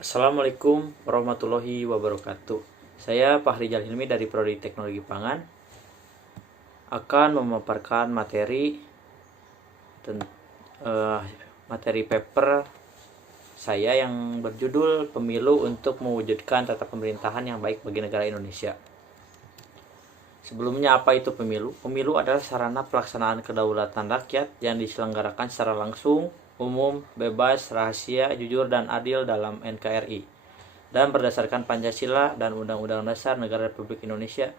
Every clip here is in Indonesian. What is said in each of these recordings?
Assalamualaikum warahmatullahi wabarakatuh. Saya Fahri Jalhilmi dari Prodi Teknologi Pangan akan memaparkan materi paper saya yang berjudul Pemilu untuk Mewujudkan Tata Pemerintahan yang Baik bagi Negara Indonesia. Sebelumnya, apa itu pemilu? Pemilu adalah sarana pelaksanaan kedaulatan rakyat yang diselenggarakan secara langsung, umum, bebas, rahasia, jujur, dan adil dalam NKRI dan berdasarkan Pancasila dan Undang-Undang Dasar Negara Republik Indonesia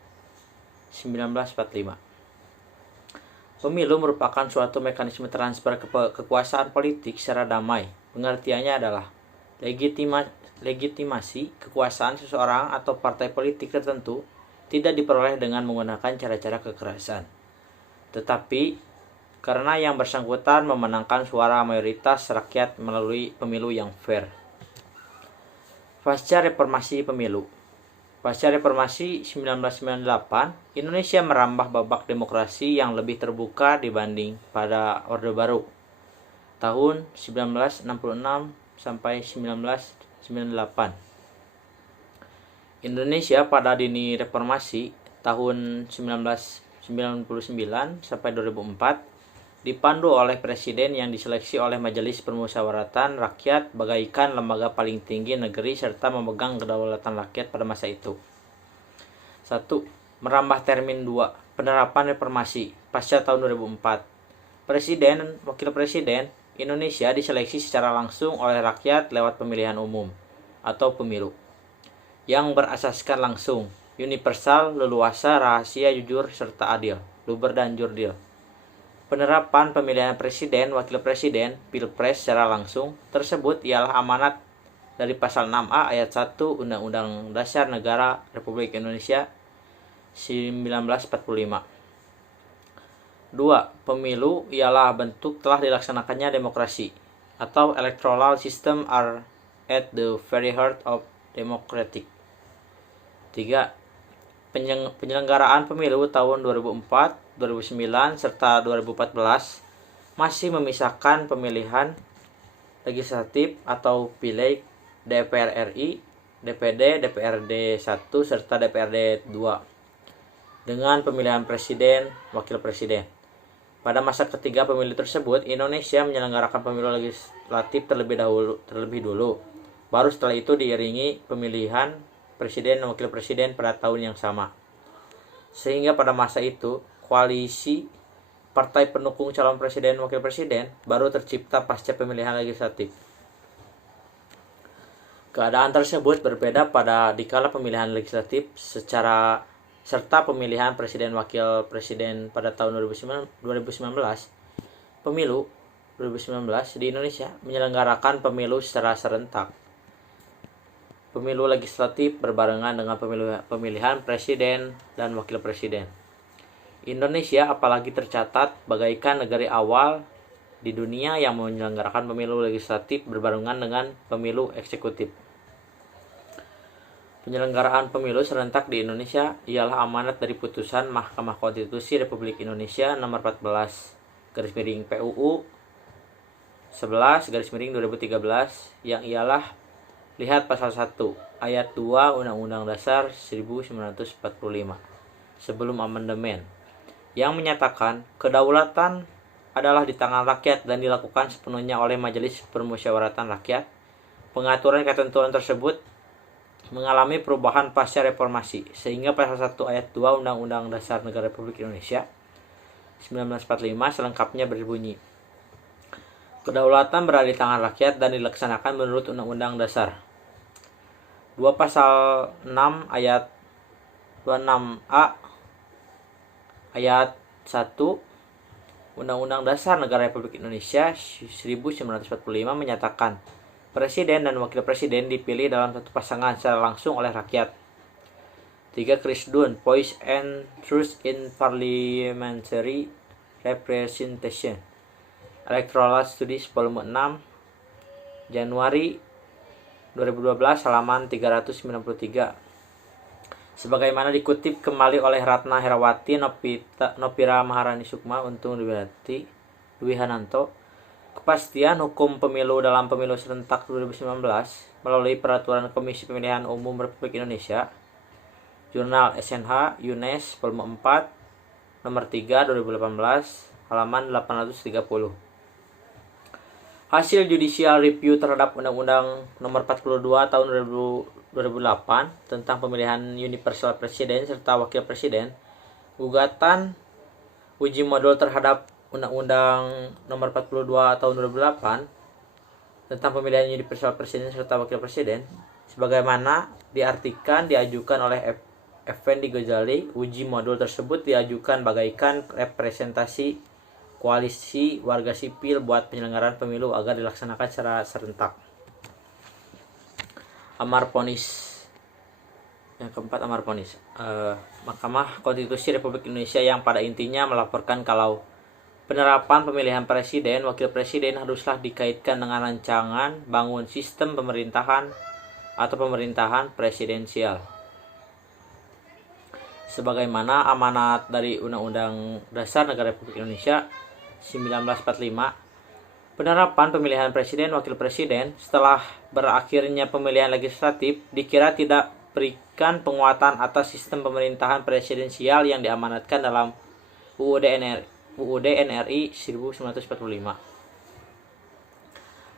1945. Pemilu merupakan suatu mekanisme transfer kekuasaan politik secara damai. Pengertiannya adalah legitimasi kekuasaan seseorang atau partai politik tertentu tidak diperoleh dengan menggunakan cara-cara kekerasan, tetapi karena yang bersangkutan memenangkan suara mayoritas rakyat melalui pemilu yang fair. Pasca reformasi pemilu. Pasca reformasi 1998, Indonesia merambah babak demokrasi yang lebih terbuka dibanding pada Orde Baru tahun 1966 sampai 1998. Indonesia pada dini reformasi tahun 1999 sampai 2004 dipandu oleh presiden yang diseleksi oleh Majelis Permusyawaratan Rakyat bagaikan lembaga paling tinggi negeri serta memegang kedaulatan rakyat pada masa itu. 1. Merambah termin 2. Penerapan reformasi pasca tahun 2004. Presiden dan Wakil Presiden Indonesia diseleksi secara langsung oleh rakyat lewat pemilihan umum atau pemilu yang berasaskan langsung, universal, leluasa, rahasia, jujur, serta adil, luber dan jurdil. Penerapan pemilihan presiden, wakil presiden, pilpres secara langsung tersebut ialah amanat dari pasal 6A ayat 1 Undang-Undang Dasar Negara Republik Indonesia 1945. 2. Pemilu ialah bentuk telah dilaksanakannya demokrasi atau electoral system are at the very heart of democratic. 3. Penyelenggaraan pemilu tahun 2004, 2009, serta 2014 masih memisahkan pemilihan legislatif atau pileg DPR RI, DPD, DPRD 1, serta DPRD 2 dengan pemilihan presiden, wakil presiden. Pada masa ketiga pemilu tersebut, Indonesia menyelenggarakan pemilu legislatif terlebih dulu. Baru setelah itu diiringi pemilihan presiden dan wakil presiden pada tahun yang sama. Sehingga pada masa itu, koalisi partai pendukung calon presiden dan wakil presiden baru tercipta pasca pemilihan legislatif. Keadaan tersebut berbeda pada dikala pemilihan legislatif serta pemilihan presiden wakil presiden pada tahun 2019. Pemilu 2019 di Indonesia menyelenggarakan pemilu secara serentak. Pemilu legislatif berbarengan dengan pemilihan presiden dan wakil presiden. Indonesia apalagi tercatat bagaikan negara awal di dunia yang menyelenggarakan pemilu legislatif berbarengan dengan pemilu eksekutif. Penyelenggaraan pemilu serentak di Indonesia ialah amanat dari putusan Mahkamah Konstitusi Republik Indonesia nomor 14 PUU 11 2013 yang ialah lihat pasal 1 ayat 2 Undang-Undang Dasar 1945 sebelum amandemen yang menyatakan kedaulatan adalah di tangan rakyat dan dilakukan sepenuhnya oleh Majelis Permusyawaratan Rakyat. Pengaturan ketentuan tersebut mengalami perubahan pasca reformasi sehingga pasal 1 ayat 2 Undang-Undang Dasar Negara Republik Indonesia 1945 selengkapnya berbunyi: kedaulatan berada di tangan rakyat dan dilaksanakan menurut Undang-Undang Dasar. 2 pasal 6 ayat 26A ayat 1 Undang-Undang Dasar Negara Republik Indonesia 1945 menyatakan presiden dan wakil presiden dipilih dalam satu pasangan secara langsung oleh rakyat. 3 Krisdun, Voice and Truth in Parliamentary Representation, Electoral Studies Volume 6, Januari 2012, halaman 393. Sebagaimana dikutip kembali oleh Ratna Herawati, Nopira Maharani Sukma, Untung Dwi Hananto, kepastian hukum pemilu dalam pemilu serentak 2019 melalui peraturan Komisi Pemilihan Umum Republik Indonesia, Jurnal SNH UNES volume 4 nomor 3 2018 halaman 830. Hasil judicial review terhadap Undang-Undang Nomor 42 Tahun 2008 tentang pemilihan universal presiden serta wakil presiden, gugatan uji modul terhadap Undang-Undang Nomor 42 Tahun 2008 tentang pemilihan universal presiden serta wakil presiden, sebagaimana diartikan diajukan oleh Effendi Ghazali. Uji modul tersebut diajukan bagaikan representasi koalisi warga sipil buat penyelenggaraan pemilu agar dilaksanakan secara serentak. Amar ponis. Yang keempat, amar ponis. Mahkamah Konstitusi Republik Indonesia yang pada intinya melaporkan kalau penerapan pemilihan presiden, wakil presiden haruslah dikaitkan dengan rancangan bangun sistem pemerintahan atau pemerintahan presidensial. Sebagaimana amanat dari Undang-Undang Dasar Negara Republik Indonesia 1945, penerapan pemilihan presiden, wakil presiden setelah berakhirnya pemilihan legislatif dikira tidak berikan penguatan atas sistem pemerintahan presidensial yang diamanatkan dalam UUD NRI 1945.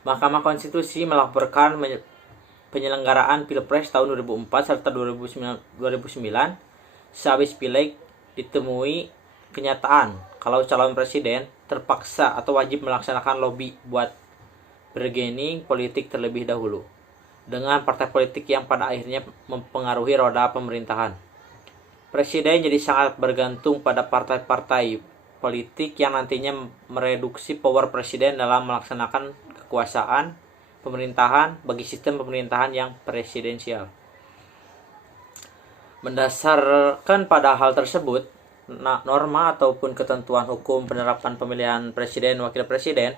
Mahkamah Konstitusi melaporkan penyelenggaraan Pilpres tahun 2004 serta 2009 sehabis pileg ditemui kenyataan kalau calon presiden terpaksa atau wajib melaksanakan lobby buat bargaining politik terlebih dahulu dengan partai politik yang pada akhirnya mempengaruhi roda pemerintahan. Presiden jadi sangat bergantung pada partai-partai politik yang nantinya mereduksi power presiden dalam melaksanakan kekuasaan pemerintahan bagi sistem pemerintahan yang presidensial. Mendasarkan pada hal tersebut, norma ataupun ketentuan hukum penerapan pemilihan presiden wakil presiden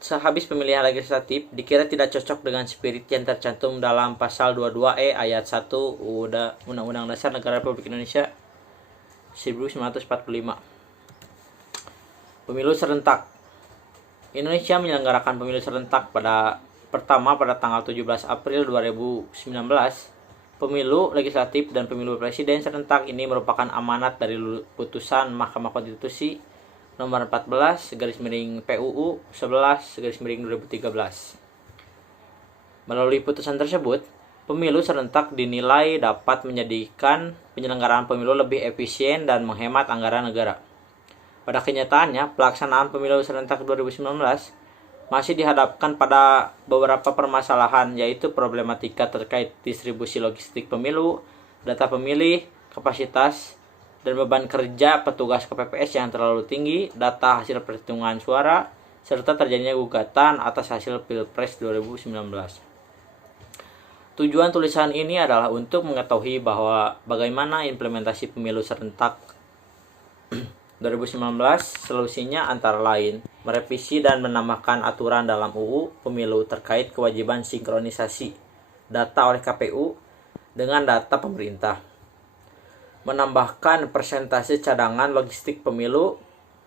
sehabis pemilihan legislatif dikira tidak cocok dengan spirit yang tercantum dalam pasal 22E ayat 1 Undang-Undang Dasar Negara Republik Indonesia 1945. Pemilu serentak. Indonesia menyelenggarakan pemilu serentak pada tanggal 17 April 2019. Pemilu legislatif dan pemilu presiden serentak ini merupakan amanat dari putusan Mahkamah Konstitusi nomor 14 PUU 11 2013. Melalui putusan tersebut, pemilu serentak dinilai dapat menjadikan penyelenggaraan pemilu lebih efisien dan menghemat anggaran negara. Pada kenyataannya, pelaksanaan pemilu serentak 2019 masih dihadapkan pada beberapa permasalahan, yaitu problematika terkait distribusi logistik pemilu, data pemilih, kapasitas dan beban kerja petugas KPPS yang terlalu tinggi, data hasil perhitungan suara, serta terjadinya gugatan atas hasil Pilpres 2019. Tujuan tulisan ini adalah untuk mengetahui bahwa bagaimana implementasi pemilu serentak 2019, solusinya antara lain merevisi dan menambahkan aturan dalam UU Pemilu terkait kewajiban sinkronisasi data oleh KPU dengan data pemerintah, menambahkan persentase cadangan logistik pemilu,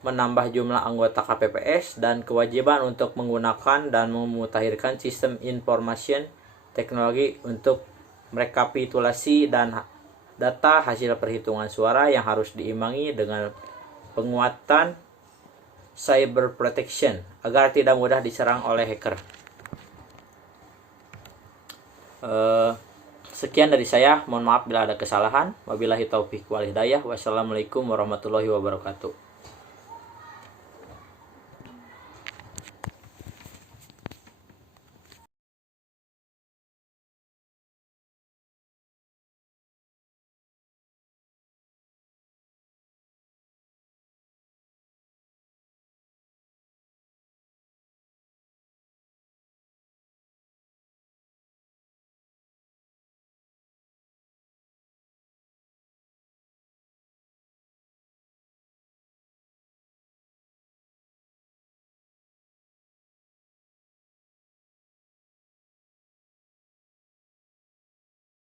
menambah jumlah anggota KPPS, dan kewajiban untuk menggunakan dan memutakhirkan sistem information teknologi untuk merekapitulasi dan data hasil perhitungan suara yang harus diimbangi dengan penguatan cyber protection agar tidak mudah diserang oleh hacker. Sekian dari saya, mohon maaf bila ada kesalahan. Wabillahi taufiq wal hidayah. Wassalamualaikum warahmatullahi wabarakatuh.